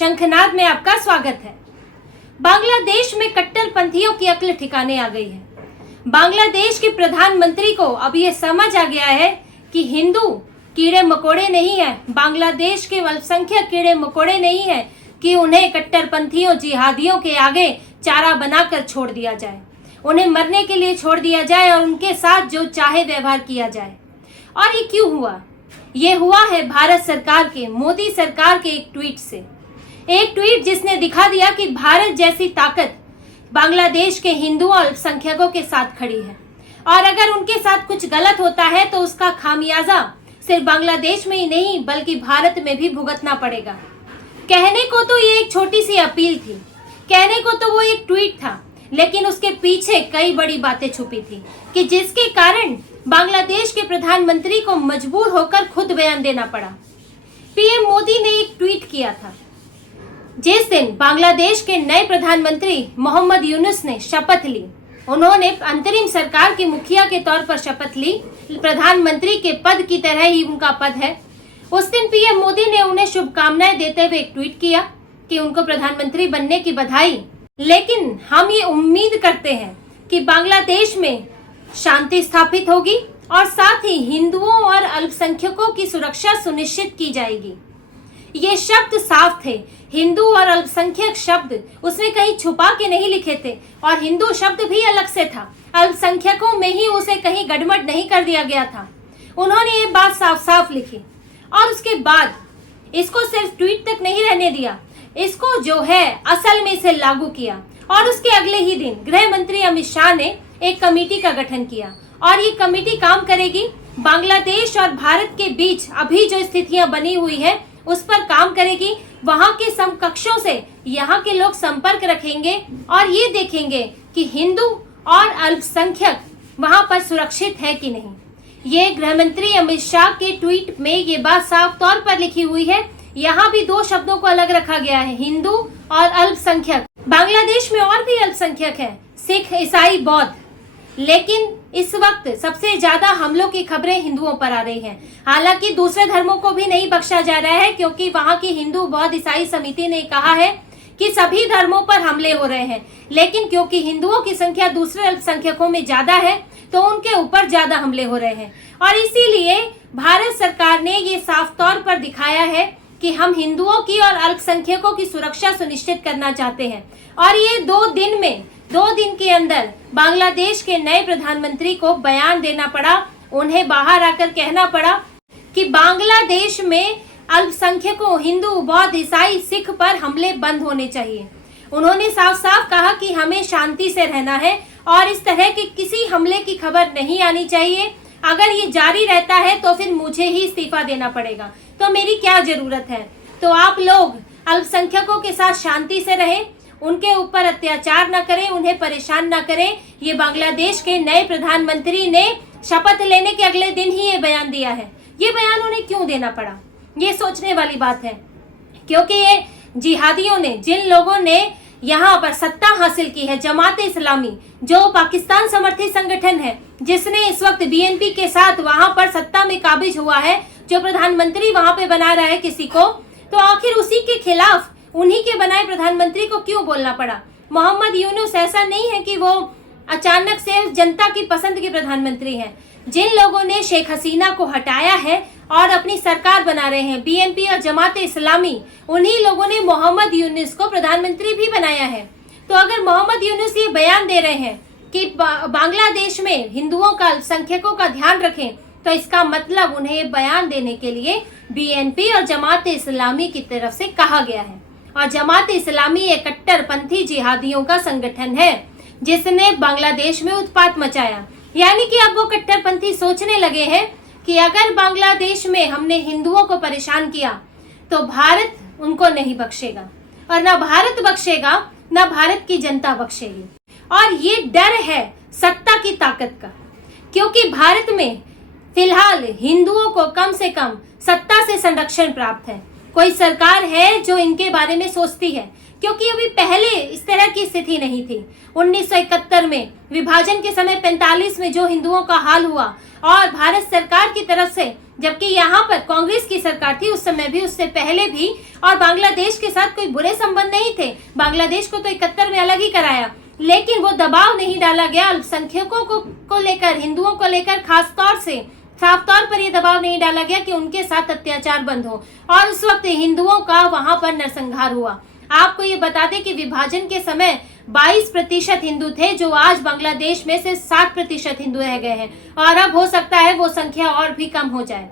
शंखनाद में आपका स्वागत है। बांग्लादेश में कट्टरपंथियों की अक्ल ठिकाने आ गई है। बांग्लादेश के प्रधानमंत्री को अब ये समझ आ गया है कि हिंदू कीड़े मकोड़े नहीं है, बांग्लादेश के अल्पसंख्यक कीड़े मकोड़े नहीं है कि उन्हें कट्टरपंथियों जिहादियों के आगे चारा बनाकर छोड़ दिया जाए, उन्हें मरने के लिए छोड़ दिया जाए और उनके साथ जो चाहे व्यवहार किया जाए। और ये क्यों हुआ? ये हुआ है भारत सरकार के, मोदी सरकार के एक ट्वीट से। एक ट्वीट जिसने दिखा दिया कि भारत जैसी ताकत बांग्लादेश के हिंदू और अल्पसंख्यकों के साथ खड़ी है और अगर उनके साथ कुछ गलत होता है तो उसका खामियाजा सिर्फ बांग्लादेश में ही नहीं बल्कि भारत में भी भुगतना पड़ेगा। कहने को तो ये एक छोटी सी अपील थी, कहने को तो वो एक ट्वीट था, लेकिन उसके पीछे कई बड़ी बातें छुपी थी कि जिसके कारण बांग्लादेश के प्रधानमंत्री को मजबूर होकर खुद बयान देना पड़ा। पीएम मोदी ने एक ट्वीट किया था जिस दिन बांग्लादेश के नए प्रधानमंत्री मोहम्मद यूनुस ने शपथ ली। उन्होंने अंतरिम सरकार के मुखिया के तौर पर शपथ ली, प्रधानमंत्री के पद की तरह ही उनका पद है। उस दिन पीएम मोदी ने उन्हें शुभकामनाएं देते हुए एक ट्वीट किया कि उनको प्रधानमंत्री बनने की बधाई। लेकिन हम ये उम्मीद करते हैं कि बांग्लादेश में शांति स्थापित होगी और साथ ही हिंदुओं और अल्पसंख्यकों की सुरक्षा सुनिश्चित की जाएगी। ये शब्द साफ थे, हिंदू और अल्पसंख्यक शब्द उसने कहीं छुपा के नहीं लिखे थे और हिंदू शब्द भी अलग से था, अल्पसंख्यकों में ही उसे कहीं गड़बड़ नहीं कर दिया गया था। उन्होंने ये बात साफ साफ लिखी और उसके बाद इसको सिर्फ ट्वीट तक नहीं रहने दिया, इसको जो है असल में इसे लागू किया। और उसके अगले ही दिन गृह मंत्री अमित शाह ने एक कमेटी का गठन किया और ये कमेटी काम करेगी, बांग्लादेश और भारत के बीच अभी जो स्थितियां बनी हुई है उस पर काम करेगी। वहां के समकक्षों से यहाँ के लोग संपर्क रखेंगे और ये देखेंगे कि हिंदू और अल्पसंख्यक वहां पर सुरक्षित है कि नहीं। ये गृह मंत्री अमित शाह के ट्वीट में ये बात साफ तौर पर लिखी हुई है। यहाँ भी दो शब्दों को अलग रखा गया है, हिंदू और अल्पसंख्यक। बांग्लादेश में और भी अल्पसंख्यक हैं, सिख, ईसाई, बौद्ध, लेकिन इस वक्त सबसे ज्यादा हमलों की खबरें हिंदुओं पर आ रही हैं। हालांकि दूसरे धर्मों को भी नहीं बख्शा जा रहा है क्योंकि वहां की हिंदू बौद्ध ईसाई समिति ने कहा है कि सभी धर्मों पर हमले हो रहे हैं, लेकिन क्योंकि हिंदुओं की संख्या दूसरे अल्पसंख्यकों में ज्यादा है तो उनके ऊपर ज्यादा हमले हो रहे हैं। और इसीलिए भारत सरकार ने ये साफ तौर पर दिखाया है कि हम हिंदुओं की और अल्पसंख्यकों की सुरक्षा सुनिश्चित करना चाहते हैं। और ये 2 दिन के अंदर बांग्लादेश के नए प्रधानमंत्री को बयान देना पड़ा, उन्हें बाहर आकर कहना पड़ा कि बांग्लादेश में अल्पसंख्यकों हिंदू, बौद्ध, ईसाई, सिख पर हमले बंद होने चाहिए। उन्होंने साफ साफ कहा कि हमें शांति से रहना है और इस तरह के किसी हमले की खबर नहीं आनी चाहिए। अगर ये जारी रहता है तो फिर मुझे ही इस्तीफा देना पड़ेगा, तो मेरी क्या जरूरत है। तो आप लोग अल्पसंख्यकों के साथ शांति से रहें, उनके ऊपर अत्याचार न करें, उन्हें परेशान न करें। ये बांग्लादेश के नए प्रधानमंत्री ने शपथ लेने के अगले दिन ही ये बयान दिया है। ये बयान उन्हें क्यों देना पड़ा, ये सोचने वाली बात है, क्योंकि ये जिहादियों ने, जिन लोगों ने यहाँ पर सत्ता हासिल की है, जमात इस्लामी जो पाकिस्तान समर्थित संगठन है, जिसने इस वक्त बीएनपी के साथ वहां पर सत्ता में काबिज हुआ है, जो प्रधानमंत्री वहां पे बना रहा है किसी को, तो आखिर उसी के खिलाफ उन्हीं के बनाए प्रधानमंत्री को क्यों बोलना पड़ा। मोहम्मद यूनुस ऐसा नहीं है कि वो अचानक से जनता की पसंद के प्रधानमंत्री हैं। जिन लोगों ने शेख हसीना को हटाया है और अपनी सरकार बना रहे हैं, बीएनपी और जमात इस्लामी, उन्हीं लोगों ने मोहम्मद यूनुस को प्रधानमंत्री भी बनाया है। तो अगर मोहम्मद यूनुस ये बयान दे रहे हैं कि बांग्लादेश में हिंदुओं का, अल्पसंख्यकों का ध्यान रखें, तो इसका मतलब उन्हें ये बयान देने के लिए बीएनपी और जमात इस्लामी की तरफ से कहा गया है। और जमात इस्लामी एक कट्टरपंथी जिहादियों का संगठन है जिसने बांग्लादेश में उत्पात मचाया। यानी कि अब वो कट्टरपंथी सोचने लगे हैं कि अगर बांग्लादेश में हमने हिंदुओं को परेशान किया तो भारत उनको नहीं बख्शेगा, और ना भारत बख्शेगा ना भारत की जनता बख्शेगी। और ये डर है सत्ता की ताकत का, क्योंकि भारत में फिलहाल हिंदुओं को कम से कम सत्ता से संरक्षण प्राप्त है। कोई सरकार है जो इनके बारे में सोचती है, क्योंकि अभी पहले इस तरह की स्थिति नहीं थी। 1971 में विभाजन के समय 45 में जो हिंदुओं का हाल हुआ और भारत सरकार की तरफ से, जबकि यहाँ पर कांग्रेस की सरकार थी उस समय भी, उससे पहले भी, और बांग्लादेश के साथ कोई बुरे संबंध नहीं थे। बांग्लादेश को तो 71 में अलग ही कराया, लेकिन वो दबाव नहीं डाला गया अल्पसंख्यकों को लेकर, हिंदुओं को लेकर खास तौर से साफ तौर पर यह दबाव नहीं डाला गया कि उनके साथ अत्याचार बंद हो। और उस वक्त हिंदुओं का वहां पर नरसंहार हुआ। आपको ये बता दें कि विभाजन के समय 22% हिंदू थे, जो आज बांग्लादेश में से 7% हिंदू रह गए हैं, और अब हो सकता है वो संख्या और भी कम हो जाए,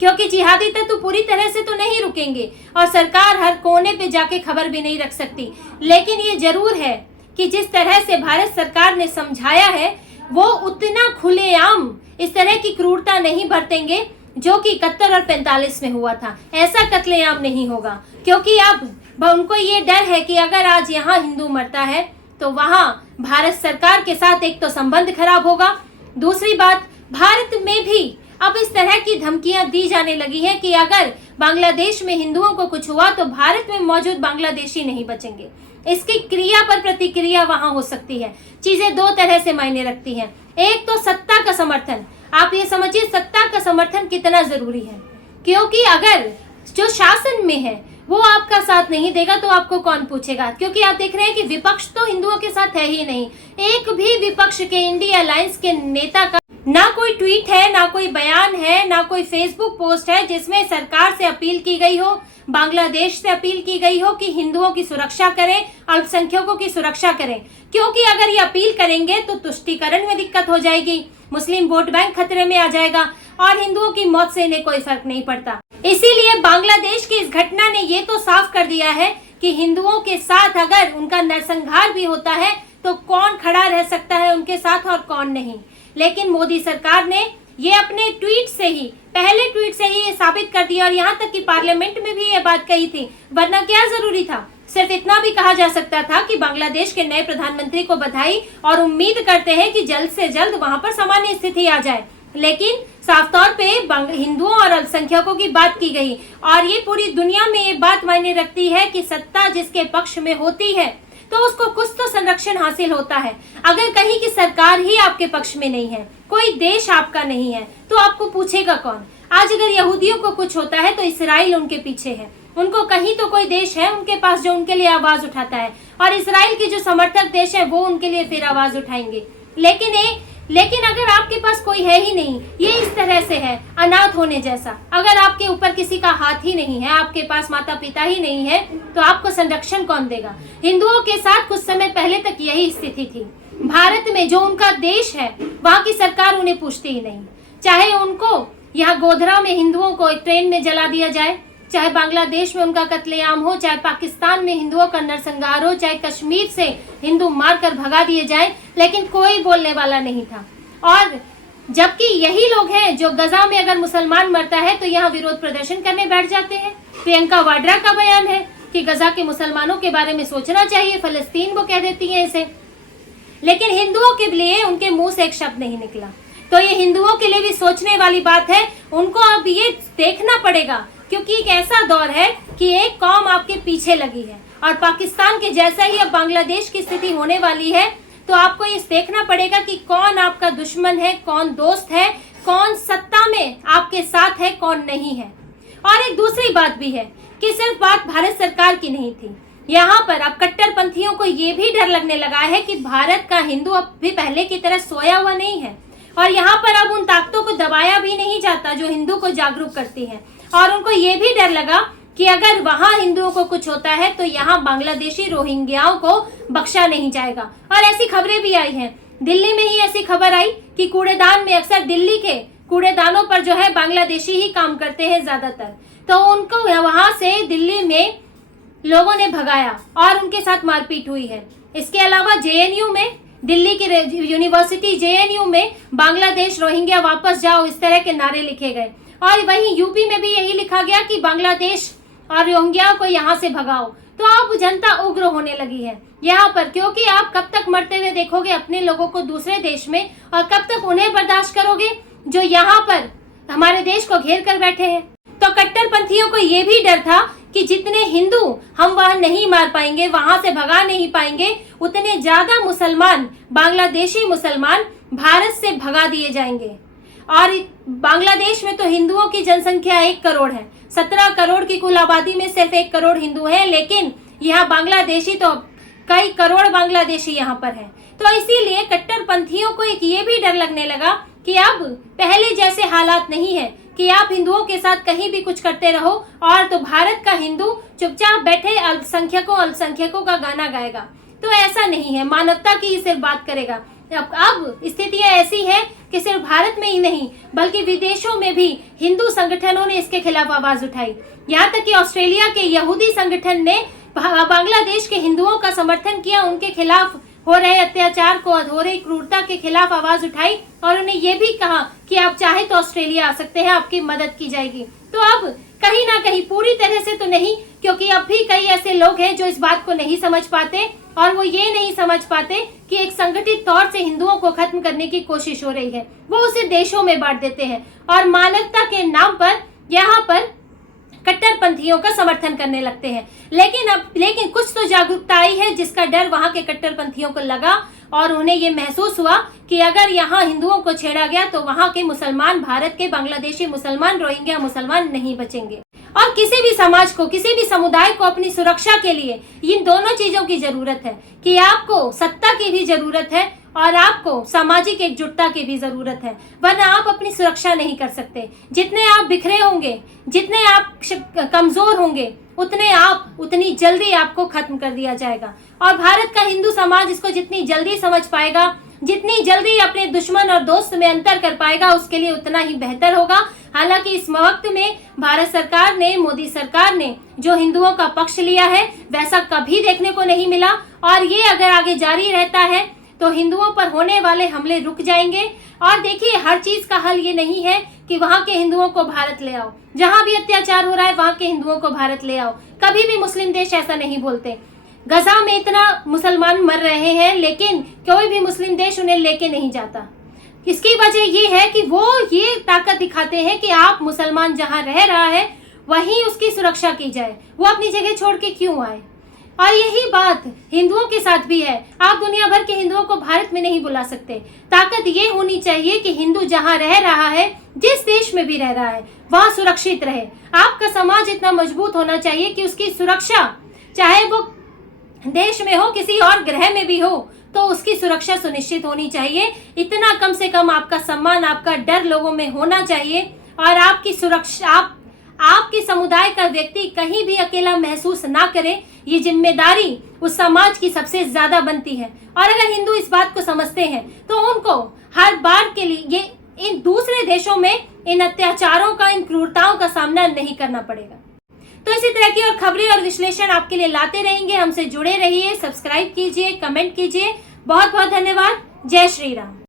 क्योंकि जिहादी तत्व पूरी तरह से तो नहीं रुकेंगे और सरकार हर कोने पे जाके खबर भी नहीं रख सकती। लेकिन ये जरूर है कि जिस तरह से भारत सरकार ने समझाया है, वो उतना खुलेआम इस तरह की क्रूरता नहीं बरतेंगे जो कि 71 और 45 में हुआ था। ऐसा कत्लेआम नहीं होगा, क्योंकि अब उनको ये डर है कि अगर आज यहाँ हिंदू मरता है तो वहाँ भारत सरकार के साथ एक तो संबंध खराब होगा, दूसरी बात भारत में भी अब इस तरह की धमकियां दी जाने लगी हैं कि अगर बांग्लादेश में हिंदुओं को कुछ हुआ तो भारत में मौजूद बांग्लादेशी नहीं बचेंगे। इसकी क्रिया पर प्रतिक्रिया वहां हो सकती है। चीजें दो तरह से मायने रखती हैं। एक तो सत्ता का समर्थन। आप ये समझिए सत्ता का समर्थन कितना जरूरी है, क्योंकि अगर जो शासन में है वो आपका साथ नहीं देगा तो आपको कौन पूछेगा। क्योंकि आप देख रहे हैं कि विपक्ष तो हिंदुओं के साथ है ही नहीं। एक भी विपक्ष के इंडिया अलायंस के नेता का ना कोई ट्वीट है, ना कोई बयान है, ना कोई फेसबुक पोस्ट है जिसमें सरकार से अपील की गई हो, बांग्लादेश से अपील की गई हो कि हिंदुओं की सुरक्षा करें, अल्पसंख्यकों की सुरक्षा करें। क्योंकि अगर ये अपील करेंगे तो तुष्टीकरण में दिक्कत हो जाएगी, मुस्लिम वोट बैंक खतरे में आ जाएगा और हिंदुओं की मौत से इन्हें कोई फर्क नहीं पड़ता। इसीलिए बांग्लादेश की इस घटना ने ये तो साफ कर दिया है कि हिंदुओं के साथ अगर उनका नरसंहार भी होता है तो कौन खड़ा रह सकता है उनके साथ और कौन नहीं। लेकिन मोदी सरकार ने ये अपने ट्वीट से ही, पहले ट्वीट से ही ये साबित कर दिया, और यहाँ तक कि पार्लियामेंट में भी ये बात कही थी। वरना क्या जरूरी था? सिर्फ इतना भी कहा जा सकता था कि बांग्लादेश के नए प्रधानमंत्री को बधाई और उम्मीद करते हैं कि जल्द से जल्द वहां पर सामान्य स्थिति आ जाए। लेकिन साफ तौर पे हिंदुओं और अल्पसंख्यकों की बात की गई, और ये पूरी दुनिया में ये बात मायने रखती है कि सत्ता जिसके पक्ष में होती है तो उसको कुछ तो संरक्षण हासिल होता है। अगर कहीं की सरकार ही आपके पक्ष में नहीं है, कोई देश आपका नहीं है, तो आपको पूछेगा कौन? आज अगर यहूदियों को कुछ होता है तो इसराइल उनके पीछे है। उनको कहीं तो कोई देश है उनके पास जो उनके लिए आवाज उठाता है, और इसराइल के जो समर्थक देश है वो उनके लिए फिर आवाज उठाएंगे। लेकिन अगर आपके पास कोई है ही नहीं, ये इस तरह से है अनाथ होने जैसा। अगर आपके ऊपर किसी का हाथ ही नहीं है, आपके पास माता पिता ही नहीं है, तो आपको संरक्षण कौन देगा? हिंदुओं के साथ कुछ समय पहले तक यही स्थिति थी। भारत में जो उनका देश है वहाँ की सरकार उन्हें पूछती ही नहीं। चाहे उनको यहाँ गोधरा में हिंदुओं को एक ट्रेन में जला दिया जाए, चाहे बांग्लादेश में उनका कत्लेआम हो, चाहे पाकिस्तान में हिंदुओं का नरसंहार हो, चाहे कश्मीर से हिंदू मारकर भगा दिए जाए, लेकिन कोई बोलने वाला नहीं था। और जबकि यही लोग हैं जो गजा में अगर मुसलमान मरता है तो यहाँ विरोध प्रदर्शन करने बैठ जाते हैं। प्रियंका वाड्रा का बयान है कि गजा के मुसलमानों के बारे में सोचना चाहिए, फलस्तीन वो कह देती है इसे, लेकिन हिंदुओं के लिए उनके मुंह से एक शब्द नहीं निकला। तो ये हिंदुओं के लिए भी सोचने वाली बात है। उनको अब ये देखना पड़ेगा, क्योंकि एक ऐसा दौर है कि एक कौम आपके पीछे लगी है, और पाकिस्तान के जैसा ही अब बांग्लादेश की स्थिति होने वाली है। तो आपको ये देखना पड़ेगा कि कौन आपका दुश्मन है, कौन दोस्त है, कौन सत्ता में आपके साथ है, कौन नहीं है। और एक दूसरी बात भी है कि सिर्फ बात भारत सरकार की नहीं थी। यहाँ पर अब कट्टरपंथियों को ये भी डर लगने लगा है कि भारत का हिंदू अब भी पहले की तरह सोया हुआ नहीं है, और यहाँ पर अब उन ताकतों को दबाया भी नहीं जाता जो हिंदू को जागरूक करती है। और उनको ये भी डर लगा कि अगर वहां हिंदुओं को कुछ होता है तो यहाँ बांग्लादेशी रोहिंग्याओं को बख्शा नहीं जाएगा। और ऐसी खबरें भी आई हैं। दिल्ली में ही ऐसी खबर आई कि कूड़ेदान में, अक्सर दिल्ली के कूड़ेदानों पर जो है बांग्लादेशी ही काम करते हैं ज्यादातर, तो उनको वहां से दिल्ली में लोगों ने भगाया और उनके साथ मारपीट हुई है। इसके अलावा जेएनयू में, दिल्ली की यूनिवर्सिटी जेएनयू में बांग्लादेश रोहिंग्या वापस जाओ इस तरह के नारे लिखे गए, और वहीं यूपी में भी यही लिखा गया कि बांग्लादेश और रोहिंग्या को यहाँ से भगाओ। तो अब जनता उग्र होने लगी है यहाँ पर, क्योंकि आप कब तक मरते हुए देखोगे अपने लोगों को दूसरे देश में, और कब तक उन्हें बर्दाश्त करोगे जो यहाँ पर हमारे देश को घेर कर बैठे हैं। तो कट्टरपंथियों को ये भी डर था कि जितने हिंदू हम वहां नहीं मार पाएंगे, वहां से भगा नहीं पाएंगे, उतने ज्यादा मुसलमान, बांग्लादेशी मुसलमान भारत से भगा दिए जाएंगे। और बांग्लादेश में तो हिंदुओं की जनसंख्या 1 करोड़ है। 17 करोड़ की कुल आबादी में सिर्फ 1 करोड़ हिंदू हैं, लेकिन यहाँ बांग्लादेशी तो कई करोड़ बांग्लादेशी यहाँ पर हैं। तो इसीलिए कट्टरपंथियों को एक ये भी डर लगने लगा कि अब पहले जैसे हालात नहीं है कि आप हिंदुओं के साथ कहीं भी कुछ करते रहो और तो भारत का हिंदू चुपचाप बैठे अल्पसंख्यकों का गाना गाएगा। तो ऐसा नहीं है, मानवता की ही सिर्फ बात करेगा। अब स्थितियां ऐसी है कि सिर्फ भारत में ही नहीं बल्कि विदेशों में भी हिंदू संगठनों ने इसके खिलाफ आवाज उठाई। यहाँ तक कि ऑस्ट्रेलिया के यहूदी संगठन ने बांग्लादेश के हिंदुओं का समर्थन किया, उनके खिलाफ हो रहे अत्याचार को, हो रही क्रूरता के खिलाफ आवाज उठाई और उन्हें ये भी कहा कि आप चाहे तो ऑस्ट्रेलिया आ सकते हैं, आपकी मदद की जाएगी। तो अब कहीं ना कहीं, पूरी तरह से तो नहीं, क्योंकि अब भी कई ऐसे लोग हैं जो इस बात को नहीं समझ पाते और वो ये नहीं समझ पाते कि एक संगठित तौर से हिंदुओं को खत्म करने की कोशिश हो रही है। वो उसे देशों में बांट देते हैं और मानवता के नाम पर यहाँ पर कट्टरपंथियों का समर्थन करने लगते हैं। लेकिन कुछ तो जागरूकता आई है, जिसका डर वहां के कट्टरपंथियों को लगा और उन्हें ये महसूस हुआ कि अगर यहाँ हिंदुओं को छेड़ा गया तो वहां के मुसलमान, भारत के बांग्लादेशी मुसलमान, रोहिंग्या मुसलमान नहीं बचेंगे। और किसी भी समाज को, किसी भी समुदाय को अपनी सुरक्षा के लिए इन दोनों चीजों की जरूरत है कि आपको सत्ता की भी जरूरत है और आपको सामाजिक एकजुटता की भी जरूरत है, वरना आप अपनी सुरक्षा नहीं कर सकते। जितने आप बिखरे होंगे, जितने आप कमजोर होंगे, उतनी जल्दी आपको खत्म कर दिया जाएगा। और भारत का हिंदू समाज इसको जितनी जल्दी समझ पाएगा, जितनी जल्दी अपने दुश्मन और दोस्त में अंतर कर पाएगा, उसके लिए उतना ही बेहतर होगा। हालांकि इस वक्त में भारत सरकार ने, मोदी सरकार ने जो हिंदुओं का पक्ष लिया है वैसा कभी देखने को नहीं मिला और ये अगर आगे जारी रहता है तो हिंदुओं पर होने वाले हमले रुक जाएंगे। और देखिए, हर चीज का हल ये नहीं है कि वहां के हिंदुओं को भारत ले आओ, जहां भी अत्याचार हो रहा है वहां के हिंदुओं को भारत ले आओ। कभी भी मुस्लिम देश ऐसा नहीं बोलते। गजा में इतना मुसलमान मर रहे हैं लेकिन कोई भी मुस्लिम देश उन्हें लेके नहीं जाता। इसकी वजह ये है कि वो ये ताकत दिखाते हैं कि आप मुसलमान जहां रह रहा है वहीं उसकी सुरक्षा की जाए, वो अपनी जगह छोड़ के क्यों आए। और यही बात हिंदुओं के साथ भी है। आप दुनिया भर के हिंदुओं को भारत में नहीं बुला सकते। ताकत ये होनी चाहिए कि हिंदू जहां रह रहा है, जिस देश में भी रह रहा है, वहां सुरक्षित रहे। आपका समाज इतना मजबूत होना चाहिए कि उसकी सुरक्षा, चाहे वो देश में हो, किसी और ग्रह में भी हो, तो उसकी सुरक्षा सुनिश्चित होनी चाहिए। इतना कम से कम आपका सम्मान, आपका डर लोगों में होना चाहिए और आपकी सुरक्षा, आपके समुदाय का व्यक्ति कहीं भी अकेला महसूस ना करे। ये जिम्मेदारी उस समाज की सबसे ज्यादा बनती है। और अगर हिंदू इस बात को समझते हैं तो उनको हर बार के लिए ये इन दूसरे देशों में इन अत्याचारों का, इन क्रूरताओं का सामना नहीं करना पड़ेगा। तो इसी तरह की और खबरें और विश्लेषण आपके लिए लाते रहेंगे। हमसे जुड़े रहिए, सब्सक्राइब कीजिए, कमेंट कीजिए। बहुत बहुत धन्यवाद। जय श्री राम।